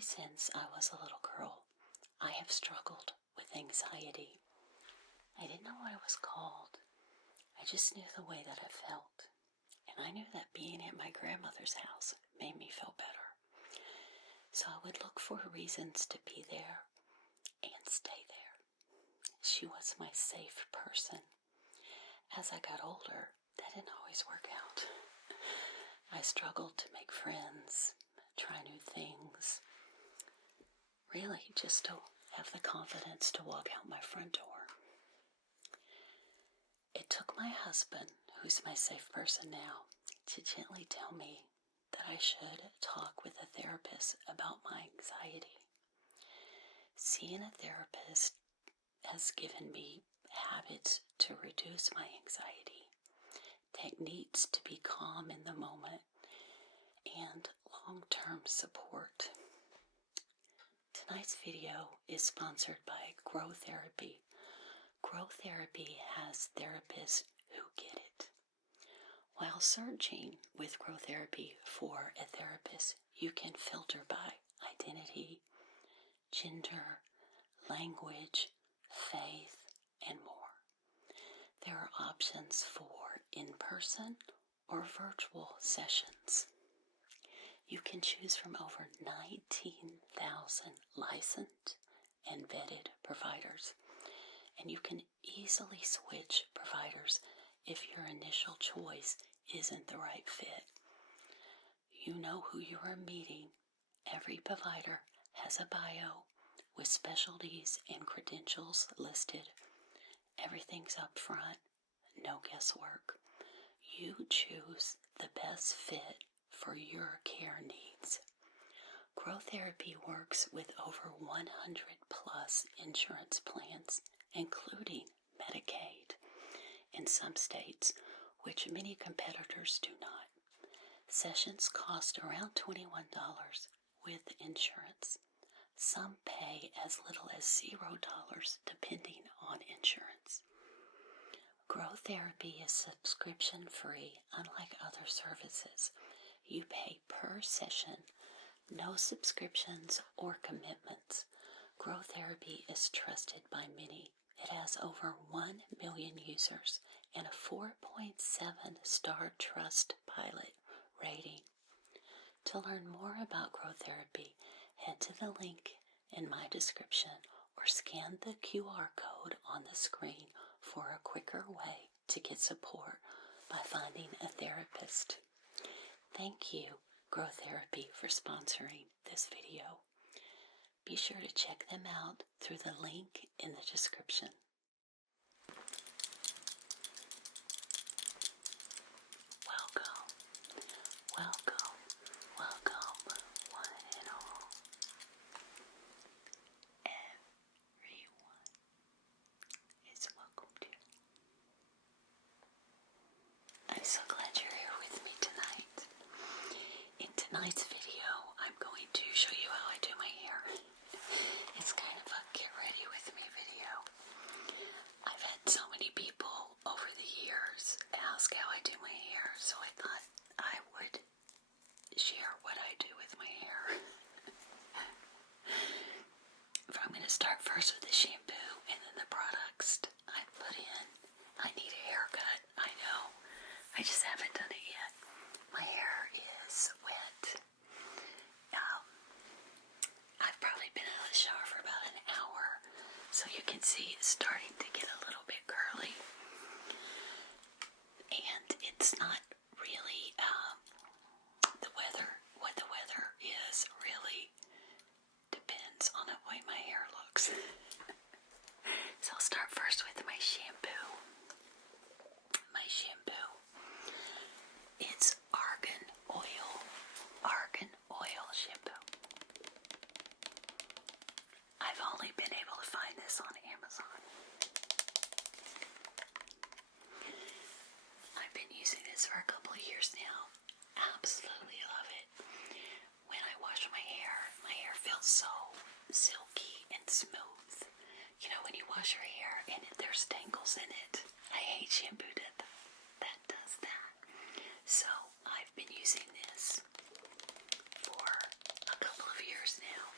since I was a little girl, I have struggled with anxiety. I didn't know what it was called. I just knew the way that it felt. And I knew that being at my grandmother's house made me feel better. So I would look for reasons to be there and stay there. She was my safe person. As I got older, that didn't always work out. I struggled to make friends, try new things, really just to have the confidence to walk out my front door. It took my husband, who's my safe person now, to gently tell me that I should talk with a therapist about my anxiety. Seeing a therapist has given me habits to reduce my anxiety, techniques to be calm in the moment, and long-term support. Tonight's video is sponsored by Grow Therapy. Grow Therapy has therapists who get it. While searching with Grow Therapy for a therapist, you can filter by identity, gender, language, faith, and more. There are options for in-person or virtual sessions. You can choose from over 19,000 licensed and vetted providers, and you can easily switch providers if your initial choice isn't the right fit. You know who you are meeting. Every provider has a bio with specialties and credentials listed. Everything's up front, no guesswork. You choose the best fit for your care needs. Grow Therapy works with over 100 plus insurance plans, including Medicaid in some states, which many competitors do not. Sessions cost around $21 with insurance. Some pay as little as $0 depending on insurance. Grow Therapy is subscription free, unlike other services. You pay per session, no subscriptions or commitments. Grow Therapy is trusted by many. It has over 1 million users and a 4.7 star Trustpilot rating. To learn more about Grow Therapy, head to the link in my description or scan the QR code on the screen for a quicker way to get support by finding a therapist. Thank you, Grow Therapy, for sponsoring this video. Be sure to check them out through the link in the description. Welcome, welcome, welcome, one and all. Everyone is welcome to. I'm so glad you're here with me tonight. In tonight's video, I'm going to show you how I do my hair. It's kind of a get ready with me video. I've had so many people over the years ask how I do my hair, so I thought I would share what I do with my hair. I'm going to start first with the shampoo and then the products I put in. I need a haircut, I know. I just haven't done it yet. My hair is wet. I've probably been out of the shower for about an hour, so you can see it's starting to get a little bit curly. And it's not really the weather. What the weather is really depends on the way my hair looks. So I'll start first with my shampoo. My shampoo. It's argan oil shampoo. I've only been able to find this on Amazon. I've been using this for a couple of years now. Absolutely love it. When I wash my hair feels so silky and smooth. You know, when you wash your hair and there's tangles in it. I hate shampoo that does that. So I've been using this for a couple of years now.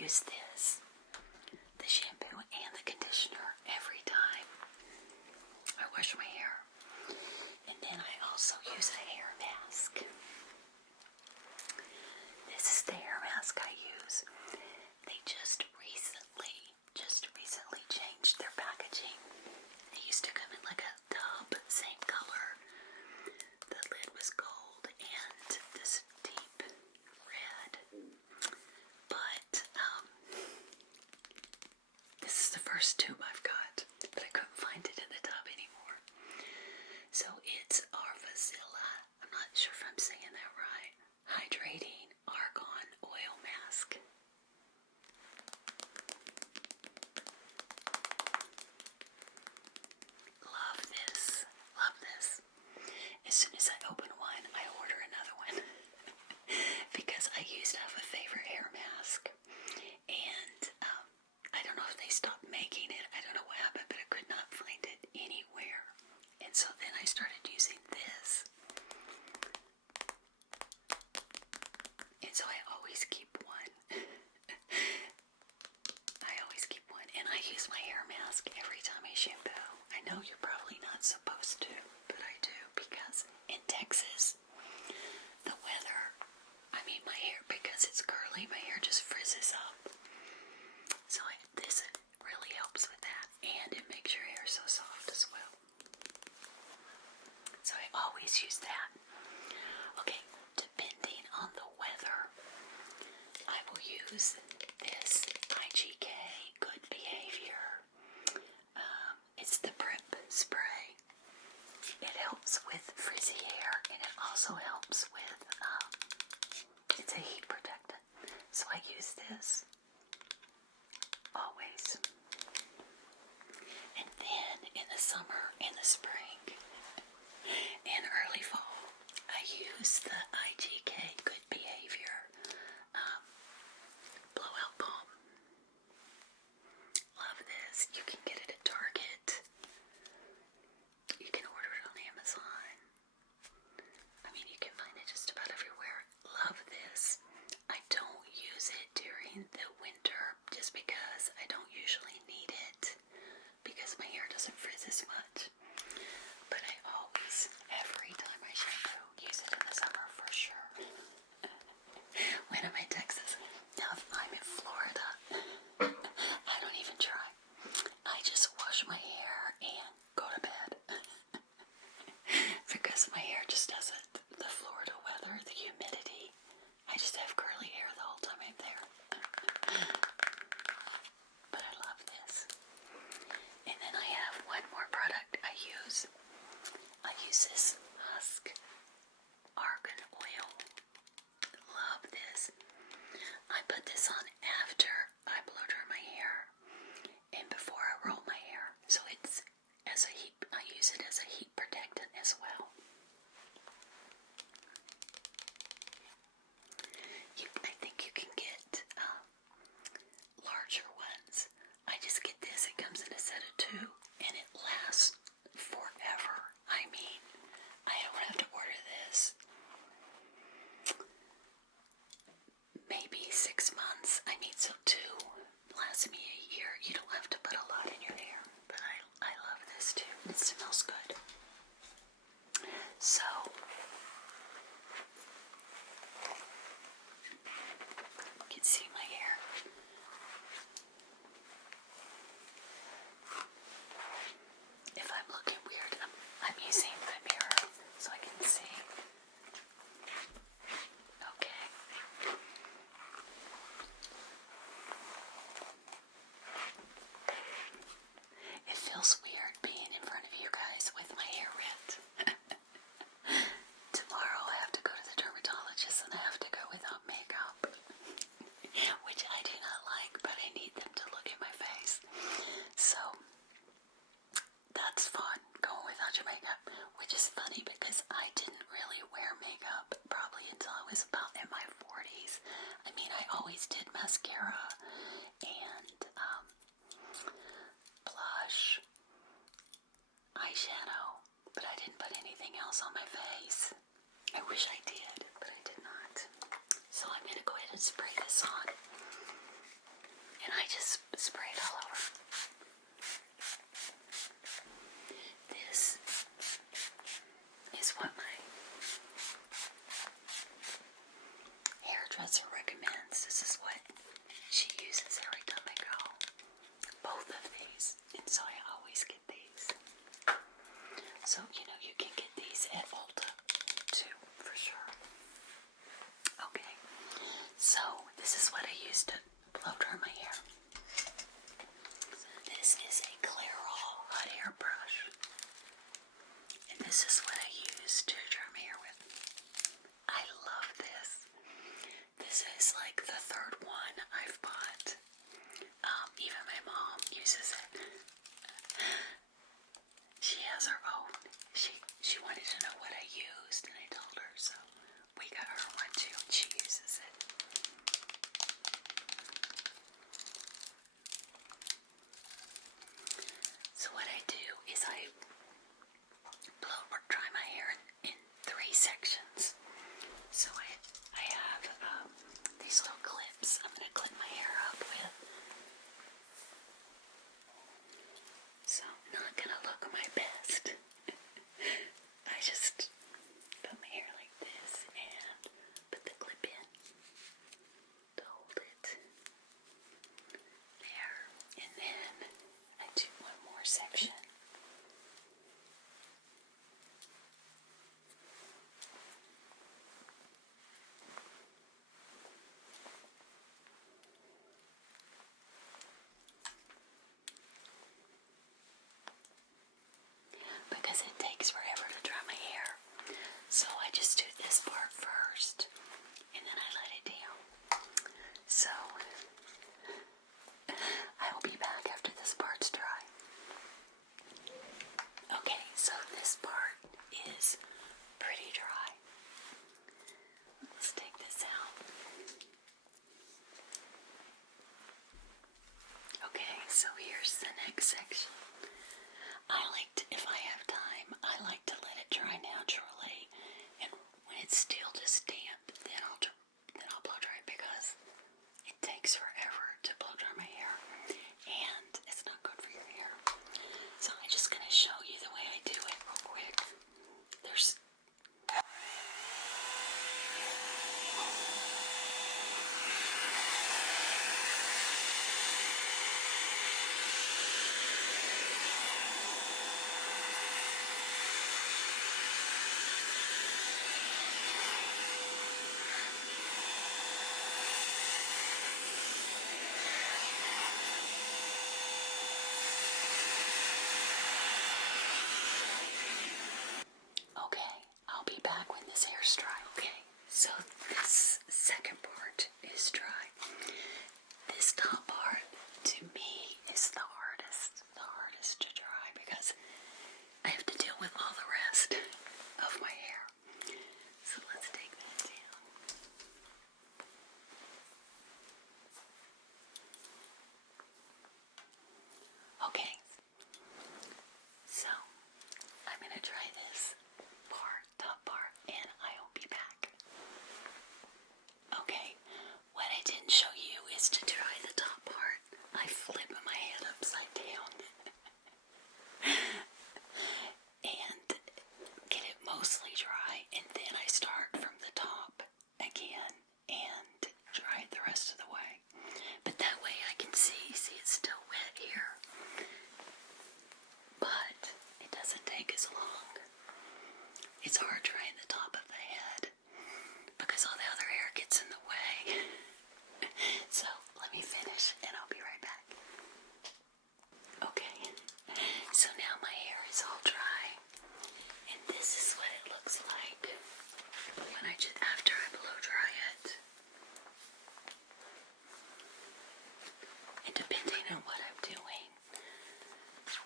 use this, the shampoo and the conditioner, every time I wash my hair. And then I also use a hair mask. This is the hair mask I use. They just recently changed their packaging. It used to come in like a tub, same color. The lid was gold and this deep red. But this is the first tube I've got, but I couldn't find it in the tub anymore. So it's Arvazilla. I'm not sure if I'm saying that right. Hydrating Argan Oil Mask. Love this. Love this. As soon as I open one, I order another one. Because I used to have a favorite hair mask. And I don't know if they stopped making it. I don't know what happened, but I could not find it anywhere. And so then I started using this. And so I always keep one. I always keep one. And I use my hair mask every time I shampoo. I know you're probably not supposed to, but I do, because in Texas, the weather, my hair, because it's curly, my hair just frizzes up. So this really helps with that, and it makes your hair so soft as well. So I always use that. Okay, depending on the weather, I will use this IGK Good Behavior. It's the Prep Spray. It helps with frizzy hair, and it also helps with, it's a heat protectant. So I use this always. And then in the summer, in the spring, and early fall, I use the IGK Good Behavior Blowout Balm. Love this. You can get it at Target. You can order it on Amazon. You can find it just about everywhere. Love this. I don't use it during the winter just because I don't usually need it, because my hair doesn't frizz as much. But I always, every time I shampoo, use it in the summer for sure. When I'm in Texas. Now if I'm in Florida, I don't even try. I just wash my hair and go to bed. Because my hair just doesn't. The Florida weather, the humidity, I just have curly hair the whole time I'm there. But I love this. And then I have one more product I use. I use this Husk Argan Oil. Love this. I put this on after I blow dry my hair and before I roll my hair. So it's as a heat, I use it as a heat protectant as well. I think you can get larger ones. I just get this. It comes in a set of 2 and it lasts forever. I don't have to order this. Maybe 6 months. So 2 lasts me a year. You don't have to put a lot in your hair. But I love this too. It smells good. So you can see my hair. If I'm looking weird, I'm using my mirror so I can see. Okay. It feels weird being in front of you guys with my hair red. Tomorrow I have to go to the dermatologist and I have to go without makeup. Which I do not like, but I need them to look at my face. So that's fun, going without your makeup. Which is funny because I didn't really wear makeup probably until I was about in my 40s. I always did mascara and blush, eyeshadow, but I didn't put anything else on my face. I wish I did, but I did not. So I'm going to go ahead and spray this on. and I just spray it all over. This is what my hairdresser recommends. This is what she uses every time I go. Both of these, and so I always get these. So, you can get these at Ulta too, for sure. Okay, so this is what I use to blow dry my hair. This is a Clairol hot hair brush, and this is what I use to dry my hair with. I love this. This is like the third one I've bought. Even my mom uses it. She has her own. She wanted to know what I used, and I told her, so we got her one too, and she uses it. So what I do is I blow dry my hair in 3 sections. So I have these little clips I'm going to clip my hair up with. So I'm not going to look my best. I just put my hair like this and put the clip in to hold it there. And then I do one more section. Because it takes forever to dry my hair. So I just do this part first, and then I let it down. So I will be back after this part's dry. Okay, so this part is pretty dry. Let's take this out. Okay, so here's the next section. If I have time, I like to let it dry naturally, and when it's still just damp, then I'll blow dry it, because it takes forever to blow dry my hair, and it's not good for your hair. So I'm just going to show you the way I do it real quick. There's okay, I'll be back when this hair's dry. Okay, so this second part is dry. This top part, to me, is the hardest to dry, because I have to deal with all the rest of my hair. So let's take that down. Okay, so I'm going to try this top part, and I will be back. Okay, what I didn't show you is to dry the top part. I flip my head upside down and get it mostly dry, and then I start from the top again and dry it the rest of the way. But that way I can see it's still wet here, but it doesn't take as long. It's hard drying the top of the head because all the other hair gets in the way. So let me finish and I'll be right back. Okay, so now my hair is all dry, and this is what it looks like after I blow dry it. And depending on what I'm doing,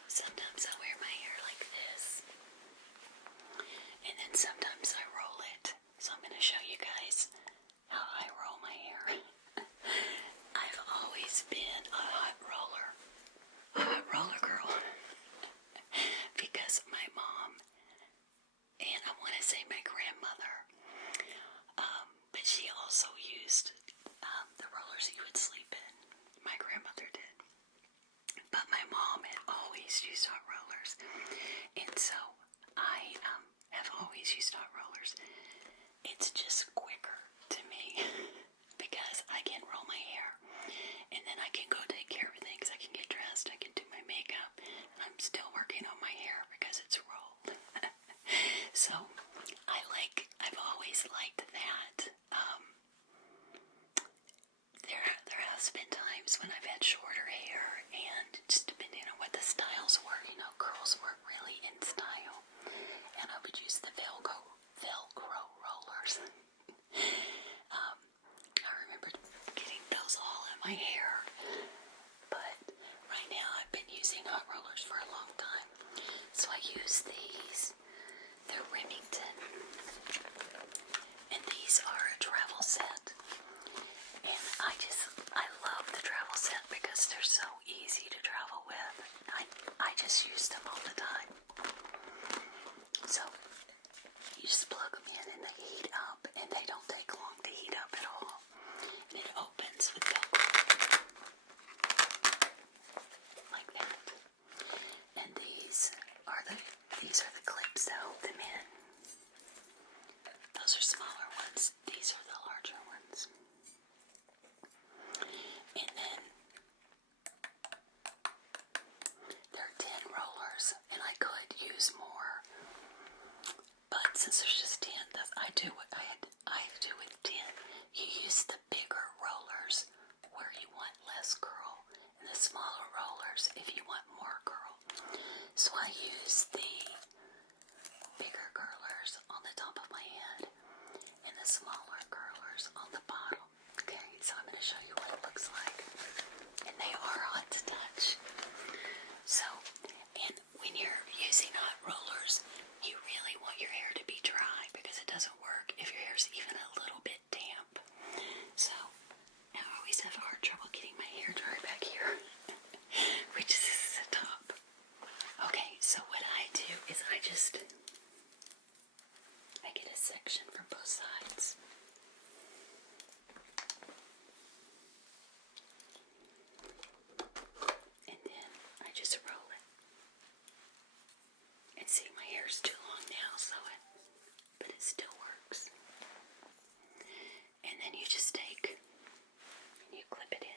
sometimes I wear my hair like this, and then sometimes I roll it. So I'm going to show you guys how I roll my hair. I've always been a hot roller girl, because my mom, and I want to say my grandmother, but she also used the rollers you would sleep in. My grandmother did. But my mom had always used hot rollers. And so I have always used hot rollers. It's just quicker to me because I can roll my hair and then I can go take care of things. I can get dressed, I can do my makeup, and I'm still working on my hair because it's rolled. So I've always liked that. There has been times when I've had shorter hair, and just depending on what the styles were, curls weren't really in style, and I would use the Velcro rollers. I remember getting those all in my hair, but right now I've been using hot rollers for a long time, so I use these. They're Remington, and these are a travel set. And I love the travel set because they're so easy to travel with. I just use them all the time. So you just plug them in and they heat up, and they don't take long to heat up at all. And it opens with Velcro like that. And these are the clips that hold them in. Those are smaller ones. These are the larger ones. And then there are 10 rollers, and I could use more, but since there's just 10, I do what I do with 10. You use the bigger rollers where you want less curl, and the smaller rollers if you want more curl. So I use the bigger curlers on the top of my head and the smaller curlers on the bottom. Okay, so I'm going to show you what it looks like. And they are hot to touch. So, and when you're using hot rollers, you really want your hair to be dry because it doesn't work if your hair's even a little bit damp. So, I always have hard trouble getting my hair dry back here, which is the top. Okay, so what I do is I get a section from both sides. And then I just roll it. And see, my hair's too long now, but it still works. And then you just take and you clip it in.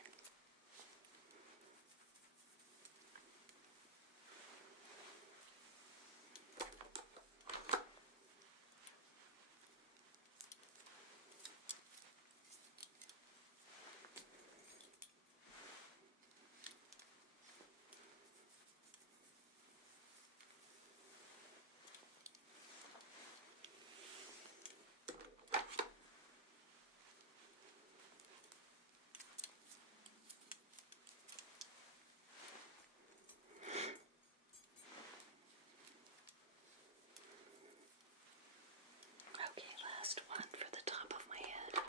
Okay, last one for the top of my head.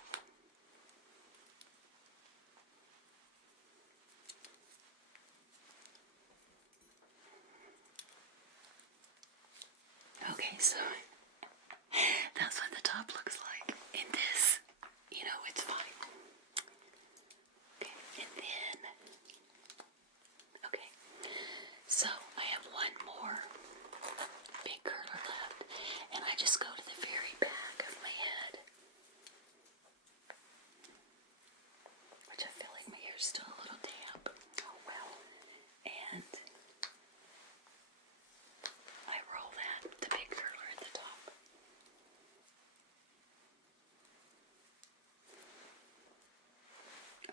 Okay, so that's what the top looks like. And this, it's fine. Okay, and then, okay, so I have one more big curler left, and I just go to the very back of my head, which I feel like my hair's still a little damp. Oh well. And I roll the big curler at the top.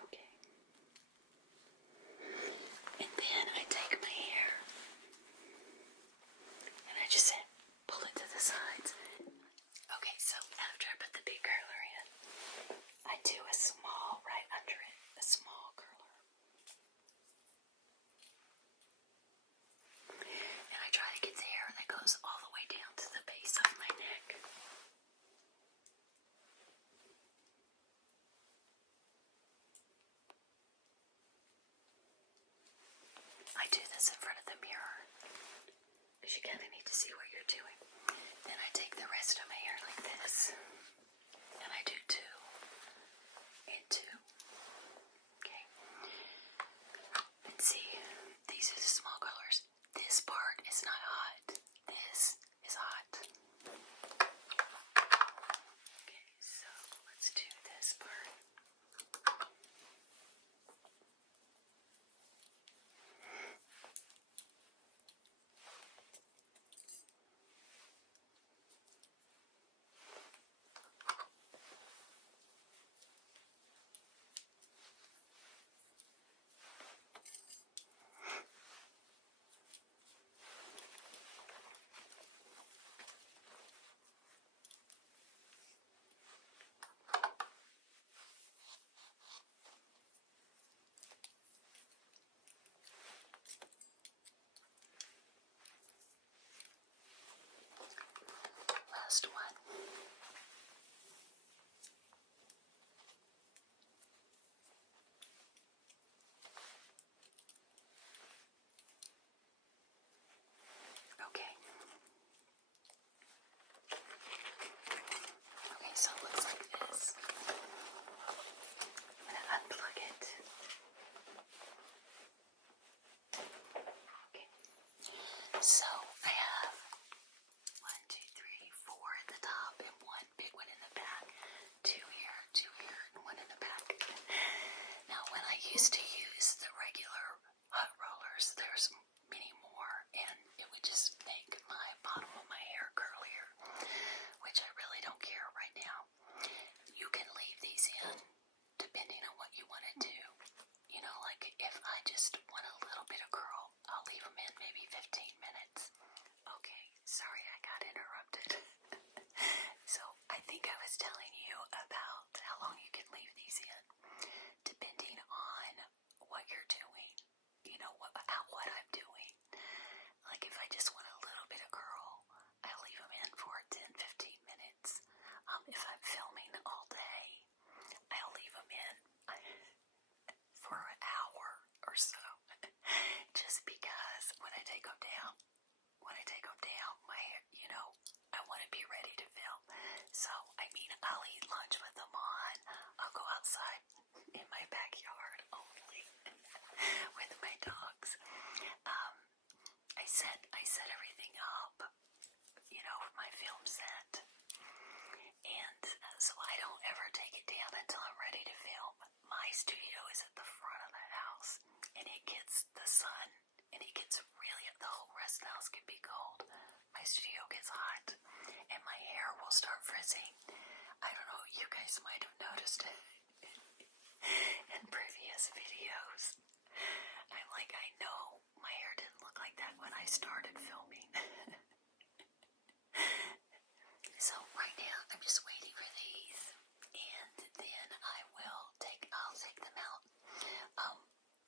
Okay. And then I take my hair and I just pull it to the sides. Okay, so after I put the big curler in, I do a small right under it, a small curler. And I try to get the hair that goes all the way down to the base of my neck. I do this in front of the mirror because you kind of need to see what you're doing. Then I take the rest of my hair like this, and I do 2 and 2. Okay. last one. Okay. Okay, so it looks like this. I'm going to unplug it. Okay. So I have 1, 2, 3, 4 at the top and one big one in the back. Two here, and one in the back. Now, when I used to use the regular hot rollers, there's many more, and it would just make my bottom of my hair curlier, which I really don't care right now. You can leave these in depending on what you want to do. You know, like if I just want a little bit of curl, I'll leave them in maybe 15 minutes. Okay, sorry I got interrupted. So I think I was telling you about how long you can leave these in, depending on what you're doing. You know, what I'm doing. Like if I just want a little bit of curl, I'll leave them in for 10, 15 minutes. If I'm filming all day, I'll leave them in for an hour or so. Just because when I take them down, my hair, you know, I want to be ready to film. So, I mean, I'll eat lunch with them on. I'll go outside in my backyard only with my dogs. I set everything up, you know, with my film set. And so I don't ever take it down until I'm ready to film. My studio is at the front of the house, and it gets the sun, and it gets really, the whole rest of the house can be cold. My studio gets hot, and my hair will start frizzing. I don't know, you guys might have noticed it in previous videos. I'm like, I know my hair didn't look like that when I started filming. So right now, I'm just waiting for these, and then I'll take them out.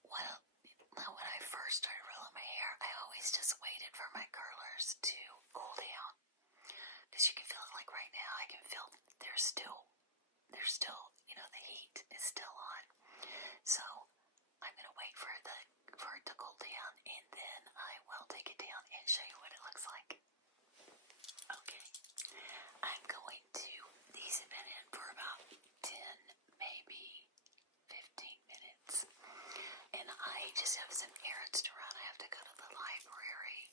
When I first started rolling my hair, I always just waited for my curlers to cool down, because you can feel it. Like right now, I can feel they're still, you know, the heat is still on. So I'm gonna wait for it to cool down, and then I will take it down and show you what it looks like. Okay, I'm going to, these have been in for about 10, maybe 15 minutes, and I just have some errands to run. I have to go to the library.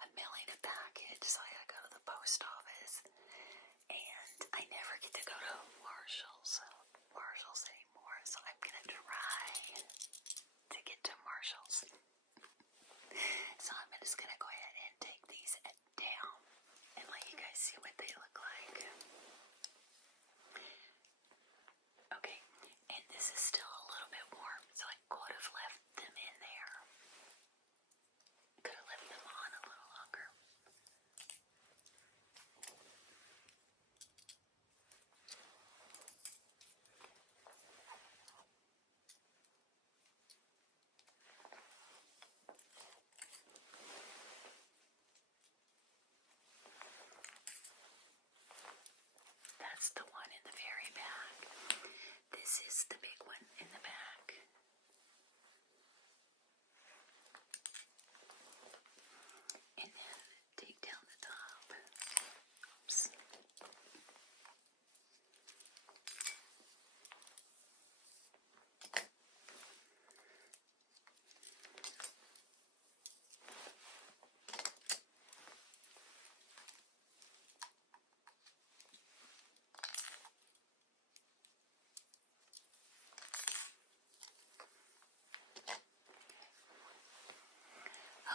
I'm mailing a package, so I gotta go to the post office, and I never get to go to Marshall's anymore, so I'm gonna try to get to Marshall's. So I'm just gonna go ahead and take these down and let you guys see what they look like. Okay, and this is still a little bit warm, so I could have left them in there. Could have left them on a little longer. That's the one in the very back. This is the big one in the back. And then take down the top. Oops.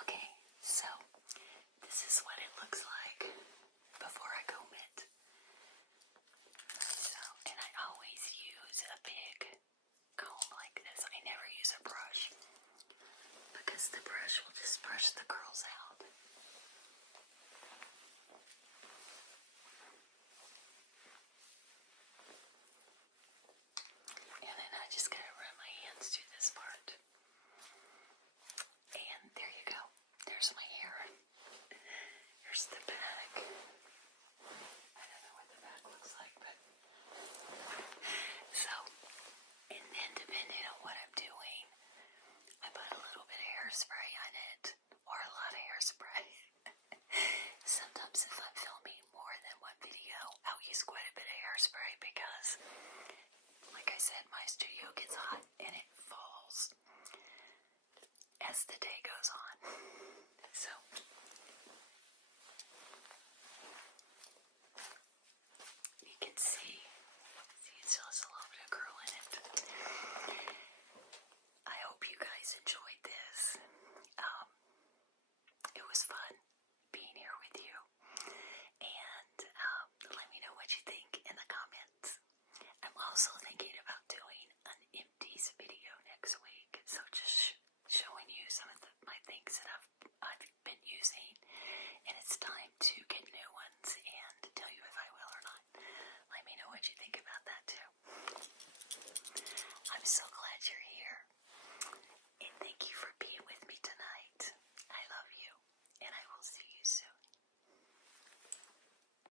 Okay, so this is what it looks like before I comb it. So, and I always use a big comb like this. I never use a brush, because the brush will just brush the curls out. And then I just gotta run my hands through this part. And there you go. There's my hair. Here's the back. the day